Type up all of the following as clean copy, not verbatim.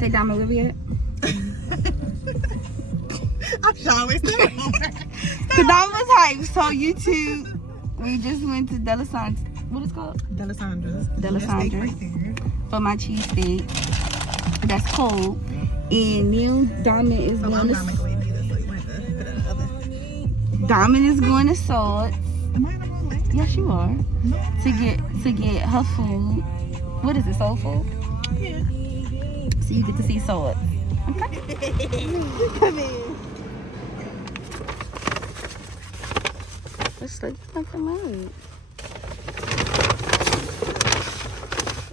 Say, Diamond, where we at? I should always say that. Cause Diamond was hyped. So YouTube, we just went to Delisandro's. What is it called? Delisandro's. Delisandro's for my cheesesteak. That's cold. And now Diamond is going to. I'm not going to either, so you might have to put it in the oven. Diamond is going to Swords. Am I in the wrong lane? Yes, you are. No. To get her food. What is it? Soul food. Yeah. So you get to see Swords. Okay. Come in. It's like nothing right.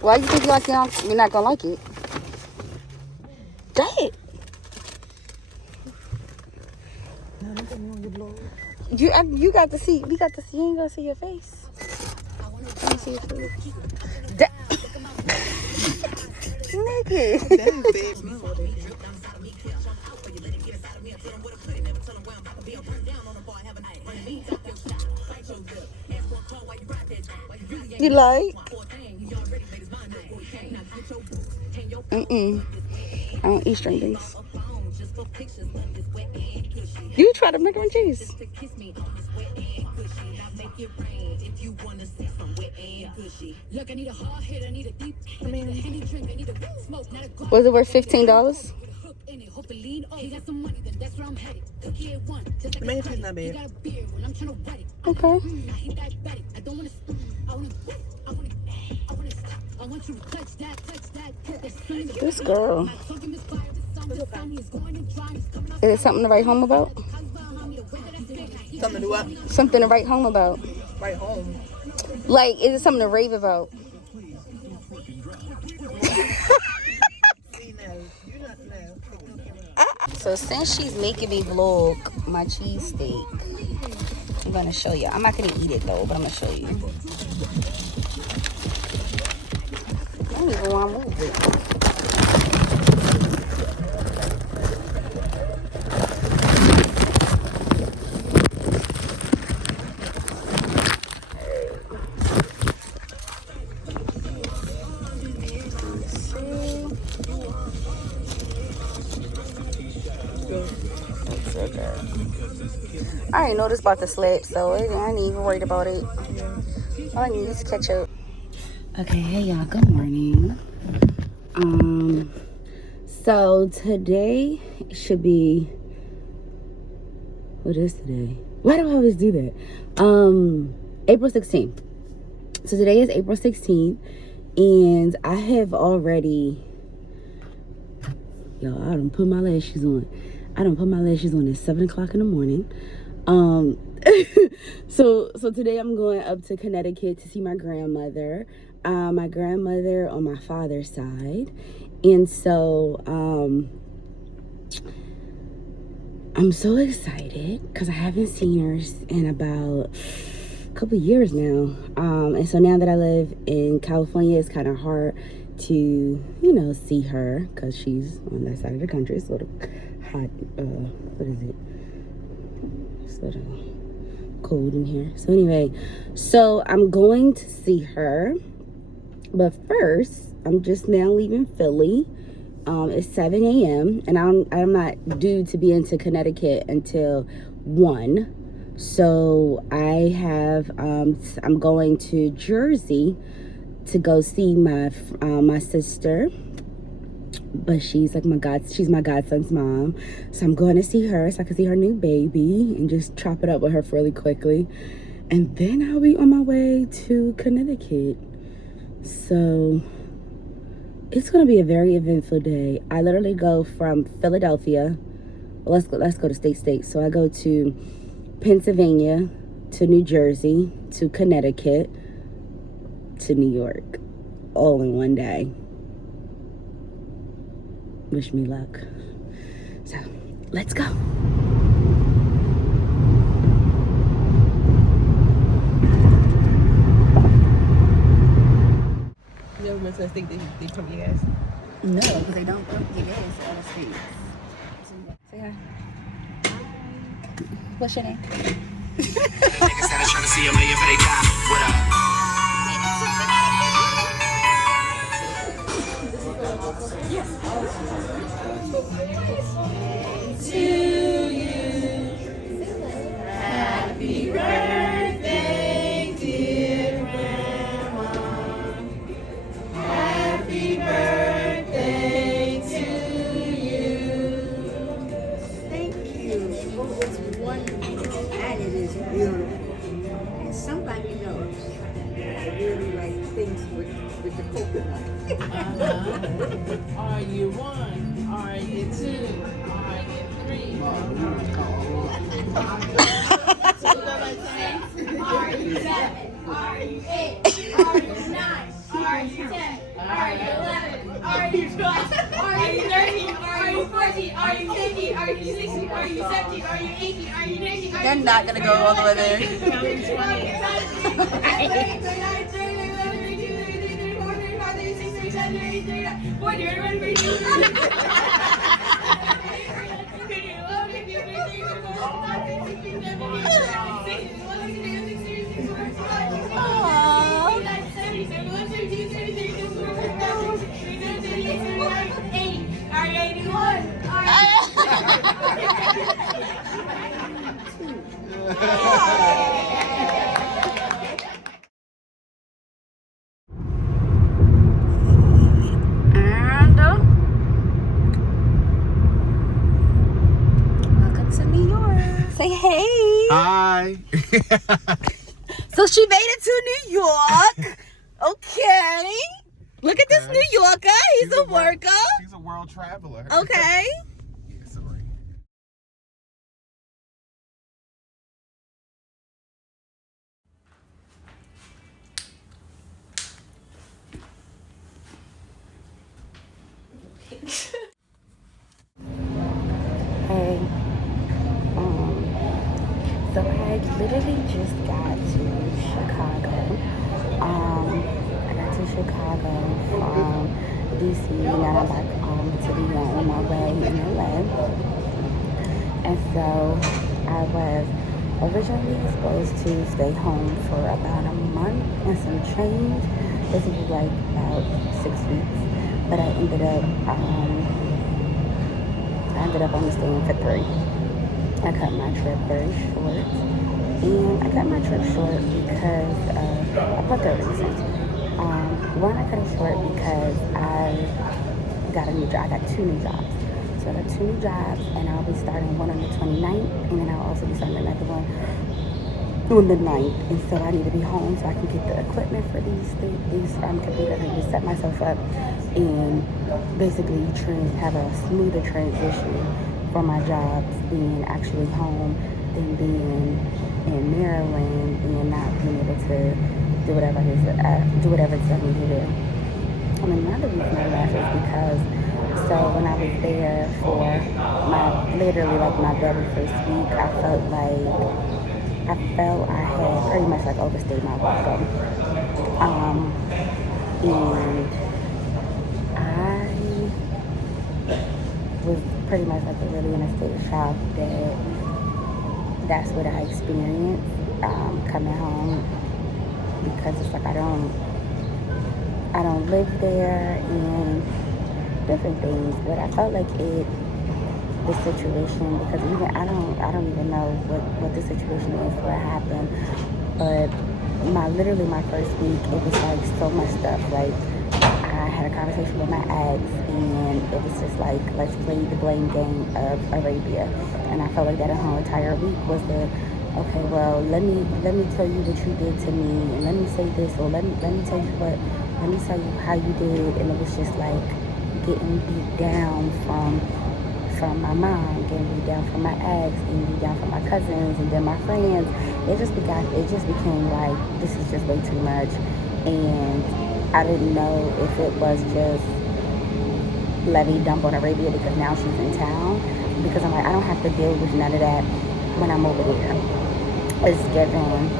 Why you think you're not gonna like it? Dang. You got to see. We got to see. You ain't gonna see your face. Let me see your face. Nigga. That is big. You like? I don't eat string beans. You try to macaroni and cheese. Was it worth $15? The main cheese not bad. Okay. This girl. Is it something to write home about? Something to do what? Something to write home about. Right home. Like, is it something to rave about? So since she's making me vlog my cheesesteak, I'm gonna show you. I'm not gonna eat it though, but I'm gonna show you. I don't even want to move it. I already know this about to slip, so I ain't even worried about it. All I need is ketchup. Okay, hey y'all, good morning. So today should be, what is today? Why do I always do that? April 16th. So today is April 16th, and I have already, y'all, I done put my lashes on. I done put my lashes on at 7 o'clock in the morning. So today I'm going up to Connecticut to see my grandmother. My grandmother on my father's side. And so I'm so excited because I haven't seen her in about a couple of years now. And so now that I live in California, it's kind of hard to, you know, see her because she's on that side of the country. It's a little hot, what is it? It's a little cold in here. So anyway, so I'm going to see her. But first, I'm just now leaving Philly. It's 7 a.m. and I'm not due to be into Connecticut until 1. So I have I'm going to Jersey to go see my sister. But she's like she's my godson's mom. So I'm going to see her so I can see her new baby and just chop it up with her really quickly. And then I'll be on my way to Connecticut. So it's gonna be a very eventful day. I literally go from Philadelphia. Well, let's go to state. So I go to Pennsylvania, to New Jersey, to Connecticut, to New York, all in one day. Wish me luck. So let's go. You never been to a state they pump your gas? No, because they don't pump your gas on the streets. Say hi. What's your name? Niggas that are trying to see a million for they die. What up? Yes. Thank you. Oh, it's wonderful. And it is beautiful. And somebody knows. I really like things with the coconut. Are you one? Are you two? Are you three? Are you 7? Are you 8? Are you 9? Are you 10? Are you 11? Are you 12? Are you 13? Are you 14? Are you 15? Are you 16? Are you 17? Are you 18? Are you 19? They're not gonna go all the way there. And welcome to New York. Say hey. Hi. So she made it to New York. Okay. Look at this New Yorker. He's a worker. He's a world traveler. Okay. Easily. Hey. So I literally just got to Chicago. I got to Chicago from DC. Now I'm back to be on my way in LA. And so I was originally supposed to stay home for about a month and some change. This was like about 6 weeks. But I ended up only staying for 3. I cut my trip very short. And I cut my trip short because of a couple of reasons. One, I cut it short because I got a new job. I got 2 new jobs. So I got 2 new jobs, and I'll be starting one on the 29th, and then I'll also be starting another one on the 9th. And so I need to be home so I can get the equipment for these computers and just set myself up and basically have a smoother transition for my jobs being actually home than being in Maryland and not being able to do whatever it is I need to do. And another reason I left is because when I was there for my very first week, I felt I had pretty much overstayed my welcome. And I was pretty much really in a state of shock that's what I experienced coming home, because it's like I don't live there and different things, but I felt like the situation, because even I don't even know what the situation is, what happened, but literally my first week, it was like so much stuff. Like, I had a conversation with my ex, and it was just like, let's play the blame game of Arabia. And I felt like that whole entire week was okay, well, let me tell you what you did to me, and let me say this, or let me tell you how you did. And it was just like getting beat down from my mom, getting beat down from my ex, getting beat down from my cousins, and then my friends. It just became like, this is just way too much. And I didn't know if it was just let me dump on Arabia because now she's in town, because I'm like, I don't have to deal with none of that when I'm over there. It's given,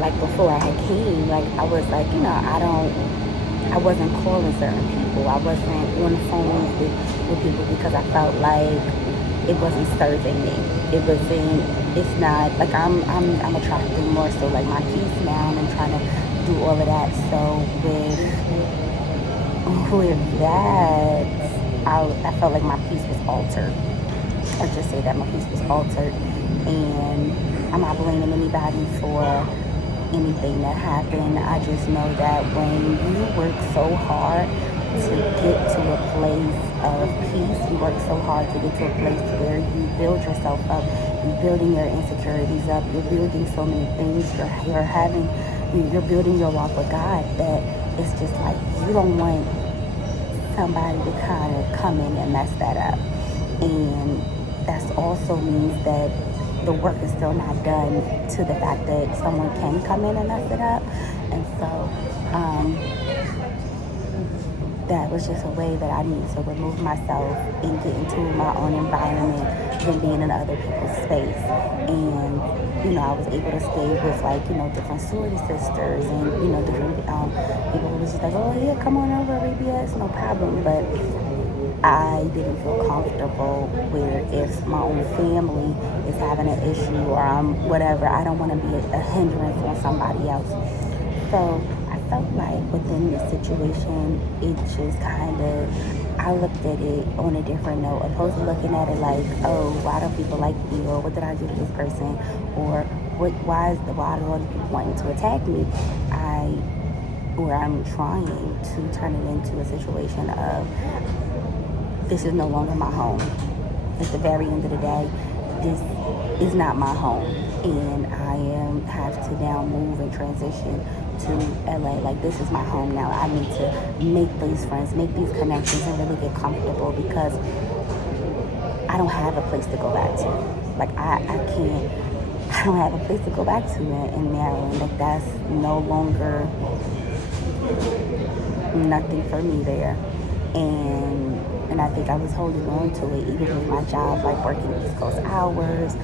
like, before I had came, like, I was like, I wasn't calling certain people. I wasn't on the phone with people because I felt like it wasn't serving me. It's not, like, I'm attracting more so, like, my peace now, and I'm trying to do all of that. So with that, I felt like my peace was altered. I just say that my peace was altered, and I'm not blaming anybody for anything that happened. I just know that when you work so hard to get to a place of peace, you work so hard to get to a place where you build yourself up, you're building your insecurities up, you're building so many things, you're building your walk with God, that it's just like you don't want somebody to kind of come in and mess that up. And that also means that the work is still not done to the fact that someone can come in and mess it up. And so that was just a way that I needed to remove myself and get into my own environment than being in other people's space. And I was able to stay with different sorority sisters and different people who was just like, oh yeah, come on over, VBS, no problem. But I didn't feel comfortable where if my own family is having an issue or whatever, I don't want to be a hindrance on somebody else. So I felt like within this situation, it just I looked at it on a different note, opposed to looking at it like, oh, why don't people like me, or what did I do to this person, or why do all these people wanting to attack me? I'm trying to turn it into a situation of, this is no longer my home. At the very end of the day, this is not my home, and I have to now move and transition to LA. Like, this is my home now. I need to make these friends, make these connections, and really get comfortable, because I don't have a place to go back to. Like, I don't have a place to go back to in Maryland. Like, that's no longer nothing for me there. And I think I was holding on to it, even with my job, like working East Coast hours,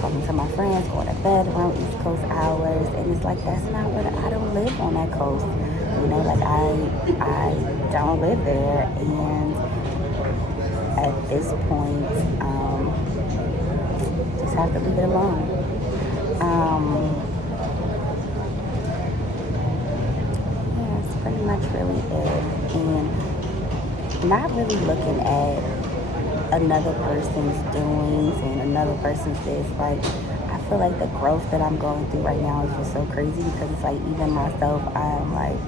talking to my friends, going to bed around East Coast hours. And it's like, that's not what, I don't live on that coast. I don't live there. And at this point, just have to leave it alone. That's pretty much really it. And not really looking at another person's doings and another person's this. Like, I feel like the growth that I'm going through right now is just so crazy, because it's like, even myself, I'm like,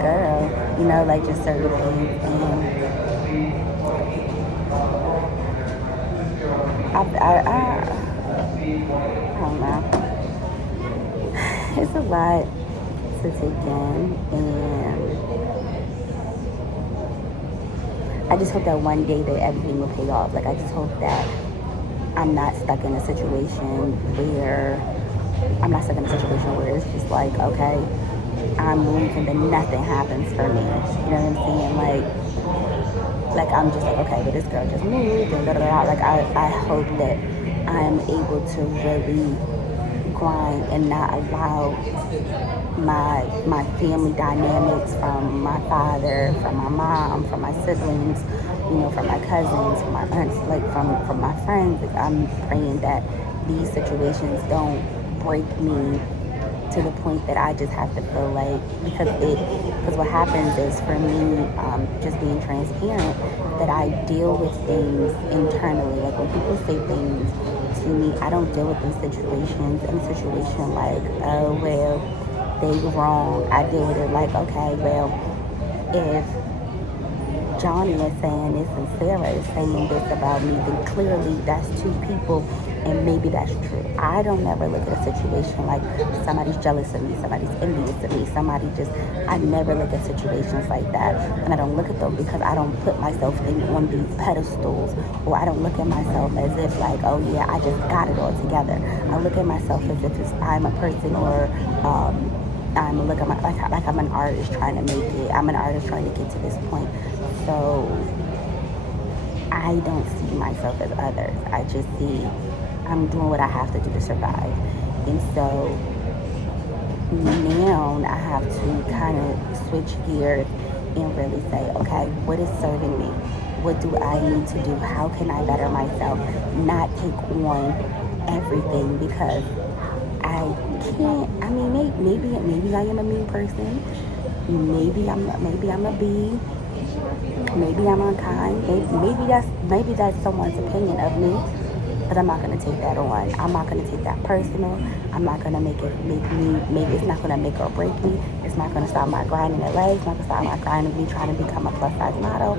girl, like just certain things. And I don't know. It's a lot to take in, and I just hope that one day that everything will pay off. Like, I just hope that I'm not stuck in a situation where it's just like, okay, I'm moving and nothing happens for me. You know what I'm saying? Like I'm just like, okay, but this girl just moved and Like, I hope that I'm able to really grind and not allow my family dynamics from my father, from my mom, from my siblings, from my cousins, from my aunts, like from my friends. Like, I'm praying that these situations don't break me to the point that I just have to feel like, because what happens is, for me, just being transparent, that I deal with things internally. Like, when people say things to me, I don't deal with these situations in a situation like, oh, well, they were wrong. I deal with it like, okay, well, if Johnny is saying this and Sarah is saying this about me, then clearly that's two people, and maybe that's true. I don't ever look at a situation like somebody's jealous of me, somebody's envious of me, I never look at situations like that. And I don't look at them because I don't put myself on these pedestals, or I don't look at myself as if like, oh yeah, I just got it all together. I look at myself as if I'm a person, or like I'm an artist trying to make it. I'm an artist trying to get to this point. So I don't see myself as others. I just see I'm doing what I have to do to survive. And so now I have to kind of switch gears and really say, okay, what is serving me? What do I need to do? How can I better myself? Not take on everything, because I can't. I mean, maybe I am a mean person, maybe I'm a B, maybe I'm unkind, maybe that's someone's opinion of me, but I'm not gonna take that on. I'm not gonna take that personal. I'm not gonna make it's not gonna make or break me. It's not gonna stop my grind in LA. It's not gonna stop my grind of me trying to become a plus size model.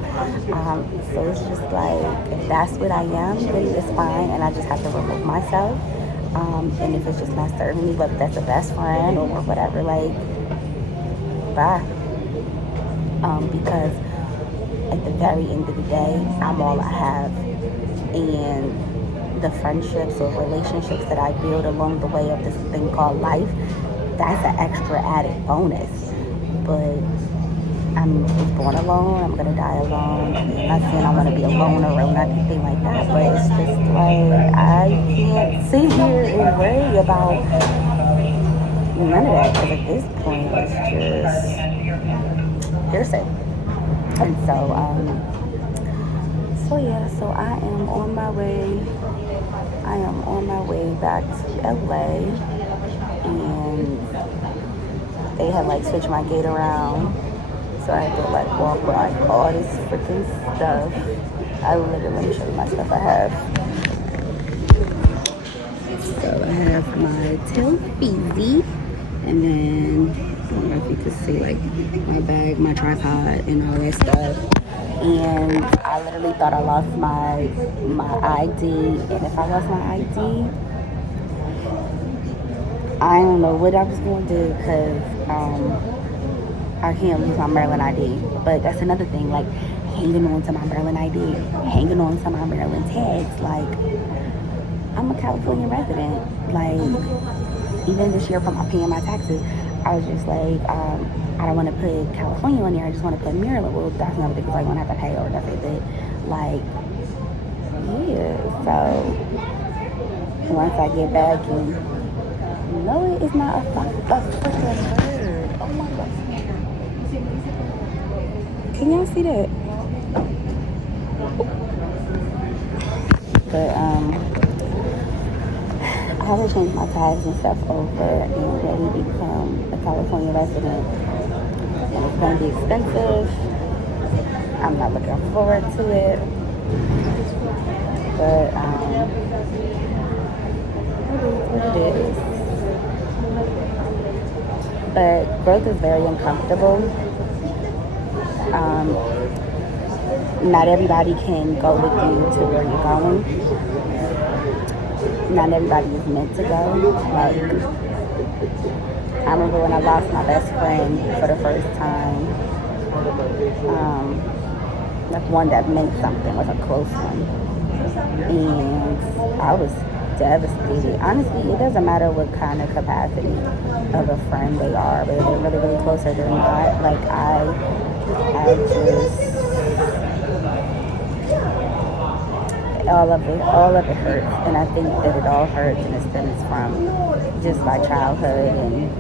So it's just like, if that's what I am, then it's fine, and I just have to remove myself. And if it's just not serving me, whether that's a best friend or whatever, like, bye. Because at the very end of the day, I'm all I have, and the friendships or relationships that I build along the way of this thing called life, that's an extra added bonus. But I'm was born alone. I'm gonna die alone. I'm not saying I want to be a loner or nothing like that, but it's just like, I can't sit here and worry about none of that, because at this point it's just hearsay. And so yeah, so I am on my way. I am on my way back to LA, and they had like switched my gate around, so I had to like walk by all this freaking stuff. Let me show you my stuff I have. So I have my Telfeezy, and then I don't know if you can see like my bag, my tripod, and all that stuff. And I literally thought I lost my ID, and if I lost my ID, I don't know what I was going to do, because I can't lose my Maryland ID. But that's another thing, like hanging on to my Maryland ID, hanging on to my Maryland tags. Like, I'm a California resident. Like, even this year from paying my taxes, I was just like, I don't want to put California on there. I just want to put Maryland. Well, that's another thing, because I won't have to pay or nothing. But like, yeah. So once I get back, and no, it's not a freaking bird. Oh my god. Can y'all see that? But I have to change my tags and stuff over and really become a California resident. And it's going to be expensive. I'm not looking forward to it. But it is what it is. But growth is very uncomfortable. Not everybody can go with you to where you're going. Not everybody is meant to go. Like, I remember when I lost my best friend for the first time. Like one that meant something, was a close one. And I was devastated. Honestly, it doesn't matter what kind of capacity of a friend they are, whether they're really, really close or they're not. Like, I just, all of it hurts, and I think that it all hurts, and it stems from just my childhood, and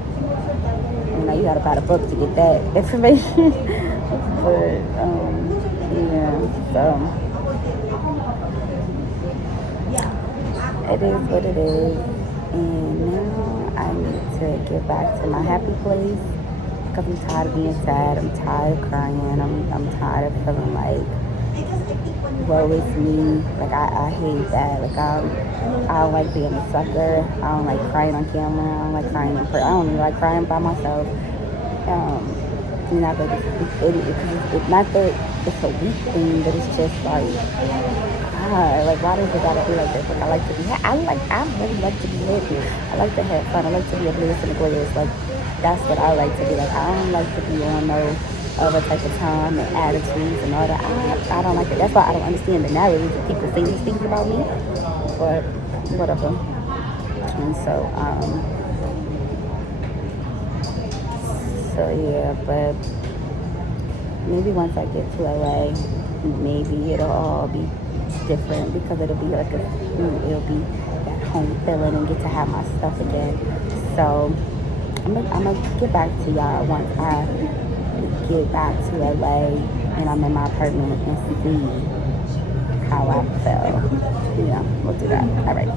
you gotta buy the book to get that information. But yeah, so it is what it is, and now I need to get back to my happy place, because I'm tired of being sad. I'm tired of crying. I'm tired of feeling like, woe is me. Like, I hate that. Like, I don't like being a sucker. I don't like crying on camera. I don't like crying in person. I don't even like crying by myself. Not that it's not that it's a weak thing, but it's just like, God, like, why does it gotta be like this? Like, I really like to be happy. I like to have fun. I like to be oblivious and oblivious. Like, that's what I like to be. Like, I don't like to be on no other type of time and attitudes and all that. I don't like that. That's why I don't understand the narrative that people say these things about me. But whatever. And so yeah, but maybe once I get to LA, maybe it'll all be different, because it'll be like it'll be that home feeling and get to have my stuff again. So I'm gonna get back to y'all once I get back to LA and I'm in my apartment and see how I feel. We'll do that. All right.